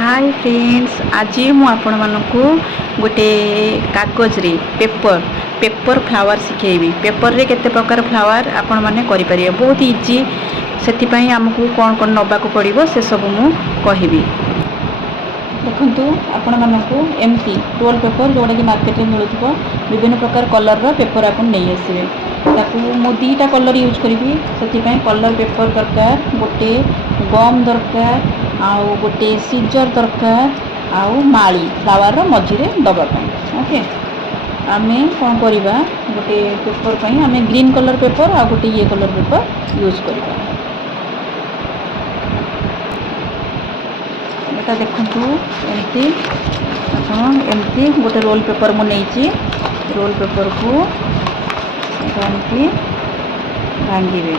Hi friends, आज मु आपण मानक गोटे कागज रे पेपर फ्लावर शिखेबी। पेपर रे केते प्रकार फ्लावर आपण माने करि परिए, बहुत इजी। सेति पई हमकु कोन कोन नबा को पड़िबो से सब मु कहिबी। देखंतु आपण मानक एमती रोल पेपर जोडा कि मार्केट रे मिलुथबो, विभिन्न प्रकार कलर रो पेपर आपण नै आसीबे। ताकू मु दीटा कलर यूज करिबी। सेति पई कलर पेपर दरकार, गोटे गम दरकार, आउ गोटे सीजर दरकार, आउ माली फ्लावर रो मझिरे दबा पई। ओके, आमे कोन करिबा, गोटे पेपर पई आमे ग्रीन कलर पेपर आ गोटे ये कलर पेपर यूज करिबा। एटा देखंतु एमती आपण एमती गोटे रोल पेपर मु नेची। रोल पेपर को एमती भांगीबे।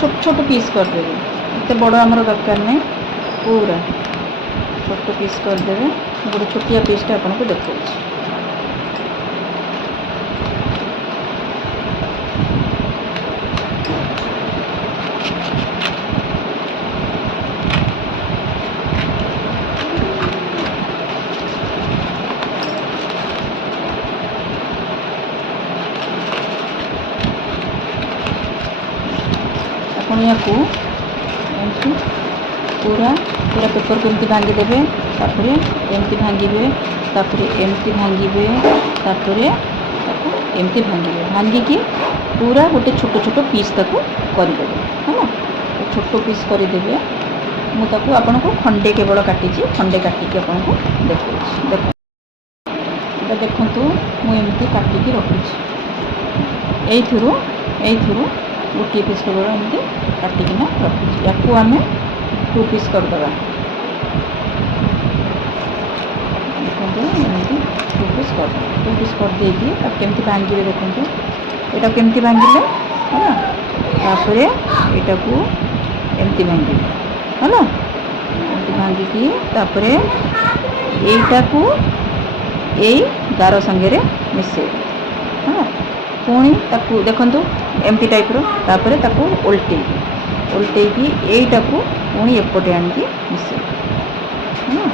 छोट छोट पीस कर देबे, इते बड़ हमर दरकार नै, पूरा छोट पीस कर देबे। गोटे छोटिया पीस टा आपन को देखौ छी। या को एमती पूरा पूरा पेपर को एमती भांगी देबे। तापरे एमती भांगीबे, तापरे एमती भांगीबे, तापरे ताको एमती भांगीबे। भांगी की पूरा गोटे छोट छोट पीस ताको करि देबे। हैना, छोट पीस करि देबे। मु ताको आपन को खंडे केवल काटी छी, खंडे काटी के आपन को देखौ छी। देखो एटा देखंतु मु एमती काटी के रखु छी। एई थुरु गोटे पीस केवल एमती काटिकिना रखुची। याकू आमे 2 पीस कर दबा। देखंतु एमती 2 पीस कर देकी अब केमती भांगीबे। देखंतु एटा केमती भांगीले, हैना, तापरे एटा को एमती भांगीबे। हैना, एमती भांगी की तापरे एटा को एई गारो संगे रे मिसेबे। हैना, पुणी ताकू देखंतु एमती टाइप रो, तापरे ताकू उल्टे की एटा को पुणी एपटे आनिकी मिसे। हां,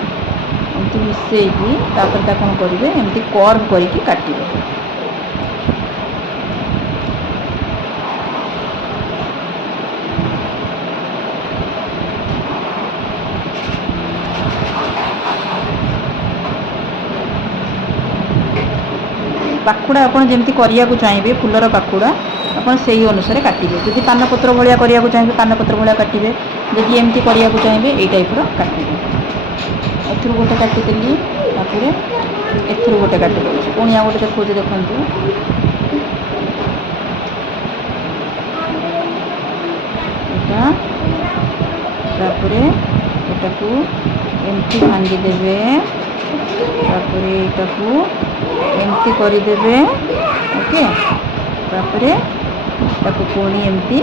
एमती मिसे की तापरे ता कोन करिवे, एमती कर्व करिकी काटिबे। पाखुड़ा आपण जेमती करिया को चाहिए, फुलर पाखुड़ा आपण सेही अनुसार काटिबे। जदि पानपत्र भलिया करिया को चाहिए, पानपत्र भलिया काटिबे। जदि एमती करिया को चाहिए, एई टाइप रो काटिबे। एथुरु गोटे काटि देली, तापरे एथुरु गोटे काटि देली। पुनिया गोटे देखौ जे देखंतु एटा, तापरे एटा को एमती भांगी देबे। तापरे एटा को एमती करि देबे। ओके, तापरे ताको कोणी एमती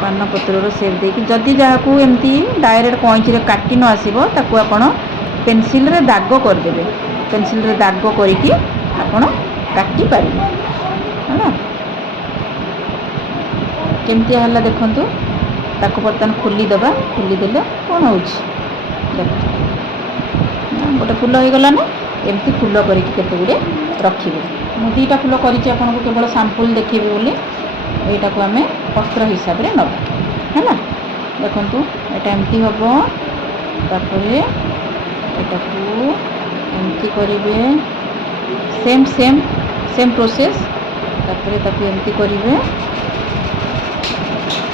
पानपत्र रो शेप देकी, जदि जाहाकू एमती डायरेक्ट कैंची रे काटी न आसीबो, ताको आपण पेंसिल रे दाग कर देबे। पेंसिल रे दाग करिकी आपण काटी पारिबे। हैना, केमती हल्ला देखंतु। ताको बर्तन खोली दबा। खोली देले कोन होउची, देखो गोटे फूल हो गला ना। एमती फूल करिकी केते गुडे रखिबे। मु दीटा फूल करिछि, आपन को केवल सैंपल देखिबे बोली। एटा को हमें पत्र हिसाब रे नबा। हैना, देखंतु एटा एमती हबो। तापरे एटा को एमती करिवे, सेम प्रोसेस। तापरे ताको एमती करिवे।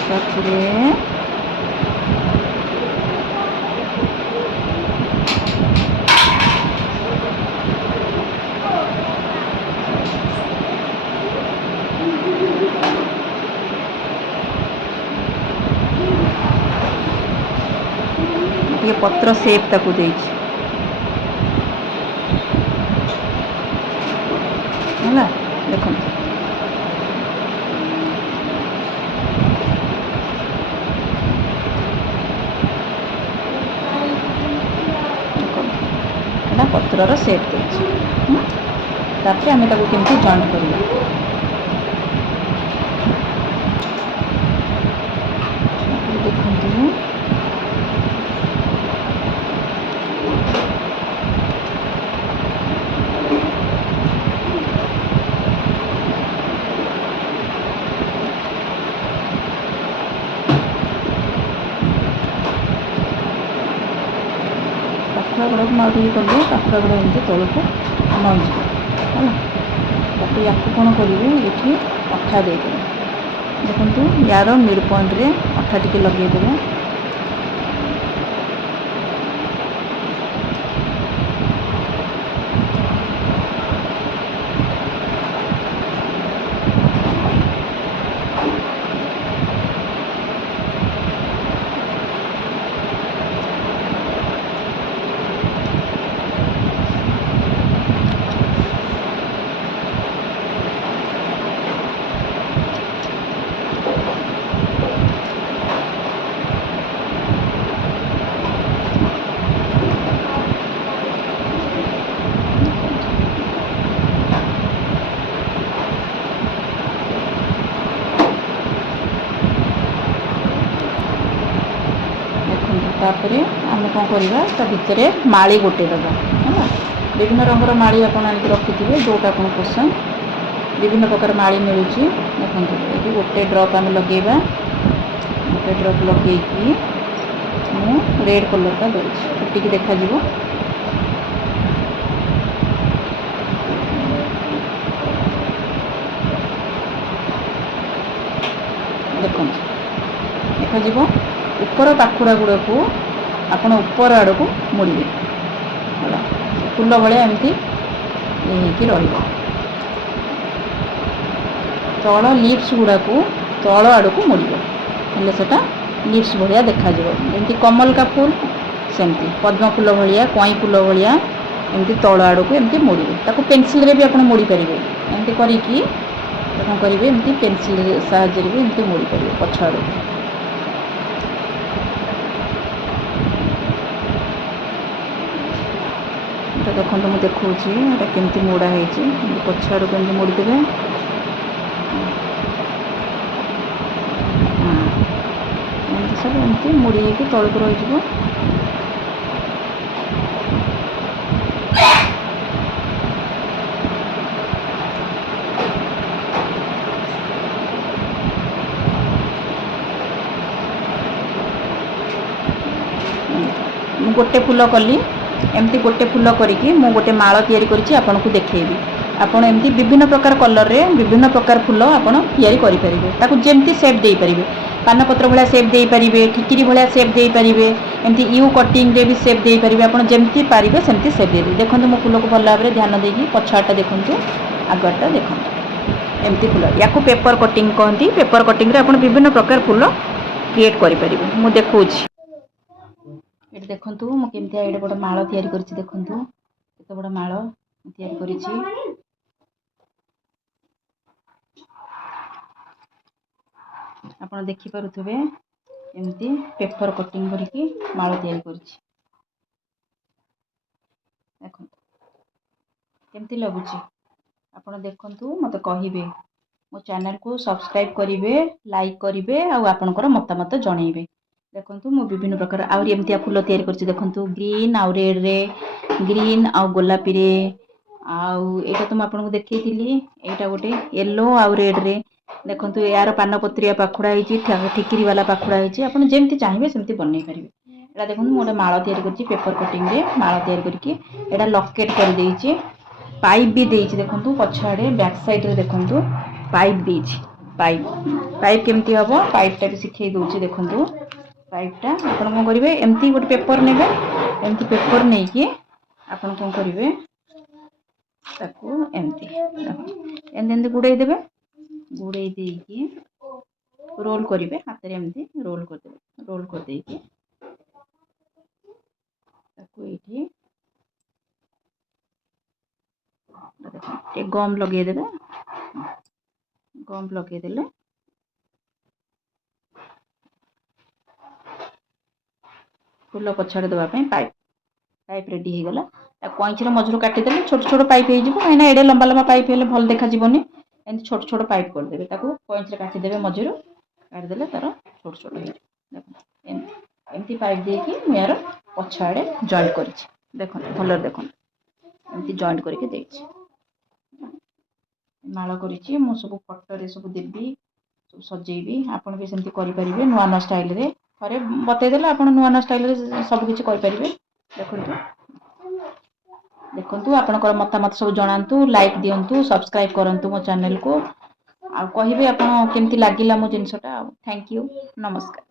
तापरे ये पत्र सेप ताकू देछि। हैना, देखो एटा पत्र रो सेप देछि। तापरे हमें ताकू केमती जॉइन करिबा। ପାଖୁଡ଼ା ଗୁଡ଼ାକୁ ଆଉ ଟିକେ କଲେ ପାଖୁଡ଼ା ଗୁଡ଼ା ଏମିତି ତଳକୁ ନଇଯିବ ହେଲା। ତାପରେ ୟାକୁ କ'ଣ କରିବେ, ଏଠି ଅଠା ଦେଇଦେବେ। ଦେଖନ୍ତୁ ୟାର ମିଡ଼ ପଏଣ୍ଟରେ ଅଠା ଟିକେ ଲଗେଇଦେବେ। तापर आम कौन करवा ता भितर माली गोटे दबा है। विभिन्न रंगर माली आपड़ आनिक रखिथे जोटा आपन पसंद। विभिन्न प्रकार माली मिलूँ। देखो ये गोटे ड्रप आम लगेगा। गोटे ड्रप लगे रेड कलर का दूसरी फुटिक देखा। देखो देखा ऊपर पाखुड़ा गुड़ा को आपण ऊपर आड़ को मुड़े फूल भाया एमती तल लिप्स गुड़ा को तल आड़ को मुड़े हेल्ले सेटा लिप्स भाया देखा। एमती कमल का फूल सेमती पद्म फूल भाया कई फूल भाया एमती तल आड़ को एमती मुड़े ताको पेनसिल रे भी आप मुड़ी पारे। एमती करिकी कौन करेंगे एमती पेनसिल साहाय्य भी एमती मुड़ी पारे पछ आड़ को। देखो मुझे देखा केमती मोड़ा है पछ आड़ को मुड़ीदेवे। एमती सब एमती मुड़ी होगी तल को रही। गोटे फूल कली एमती गोटे फूल करके मु गोटे माला तैयारी करछि आपनको देखैबी। आपण एमती विभिन्न प्रकार कलर रे विभिन्न प्रकार फूल आपण तैयारी करि परिबे। ताकू जेमती शेप देई परिबे। पान पत्र भलिया शेप देई परिबे, ठिकिरी भलिया शेप देई परिबे, एमती यू कटिंग रे भी शेप देई परिबे। आपण जेमती पारिबे सेमती शेप देबे। देखंतु मो फूल को भल भाबरे ध्यान देकी पछाटा देखंतु आगरटा देखंतु एमती फूल याकू पेपर कटिंग कहंती। पेपर कटिंग रे आपण विभिन्न प्रकार फूल क्रिएट करि परिबे। मु देखौछि ये देखंतु मु केमती एडे बड़ माळ तैयारी करछि। देखंतु केते बड़ माळ तैयारी करछि। आपण देखि पारुथबे एमती पेपर कटिंग करके माळ तैयारी करछि। देखंतु केमती लागुछि आपण देखंतु मते कहिबे। मो चैनल को सब्सक्राइब करिवे, लाइक करिवे आ आपनकर मतामत जणैबे। देखंतु मु विभिन्न प्रकार आउरी एमती फूल तैयारी करछि। देखंतु ग्रीन आउ रेड रे, ग्रीन आउ गोलापी रे, आउ एटा तो म आपनको देखैतिली एटा गोटे येलो आउ रेड रे। देखंतु यार पान पत्रिया पाखुड़ा हिची, ठिकिरी वाला पाखुड़ा हिची। आपण जेमती चाहिबे सेमती बनै परिबे। एटा देखंतु मोटे माळ तैयारी करछि पेपर कटिंग रे। माळ तैयारी करके एटा लॉकेट कर देइछि। पाइप भी देइछि। देखंतु पछाडे बैक साइड रे देखंतु पाइप देइछि। पाइप केमती हबो पाइप टा भी सिखै दोछि। देखंतु पाइपटा आपण कौन करेंगे एमती गोटे पेपर ने एमती पेपर नहीं कि आपण कौन करेंगे ताकू एमती एमती गुड़ाई देवे। गुड़ाई देकी रोल करेंगे हाथ में एमती रोल कर देवे। रोल कर देकी ताकू एठी गम लगे देवे। गम लगे देले फूल पछाड़े देवाई पाइप पाइप रेडी हो गला। कैंची मझुर काटिदेले छोट छोट पाइप हो एडे लंबा लंबा पाइप हेल्ले भल देखा एमती छोट छोट पाइप करदेवे। कैंची काटिदेवे मझुर काटिदेले तार छोट छोट हो एमती पाइप देकी मुझे यार पछाड़े जॉइंट कर देख भल देख एमती जॉइंट करके देछि। माଳ करिछि मु सब फोटो रे सब देबी सब सजेबी। आपण भी सेमती करि परिबे नुआ नुआ स्टाइल रे। थरे बतई देले आपण नुआ नुआ स्टाइल रे सब किछि करि परिबे। देखंतु ଦେଖନ୍ତୁ ଆପଣଙ୍କର ମତାମତ ସବୁ ଜଣାନ୍ତୁ, ଲାଇକ୍ ଦିଅନ୍ତୁ, ସବସ୍କ୍ରାଇବ୍ କରନ୍ତୁ ମୋ ଚ୍ୟାନେଲକୁ। ଆଉ କହିବେ ଆପଣ କେମିତି ଲାଗିଲା ମୋ ଜିନିଷଟା ଆଉ। ଥ୍ୟାଙ୍କ ୟୁ, ନମସ୍କାର।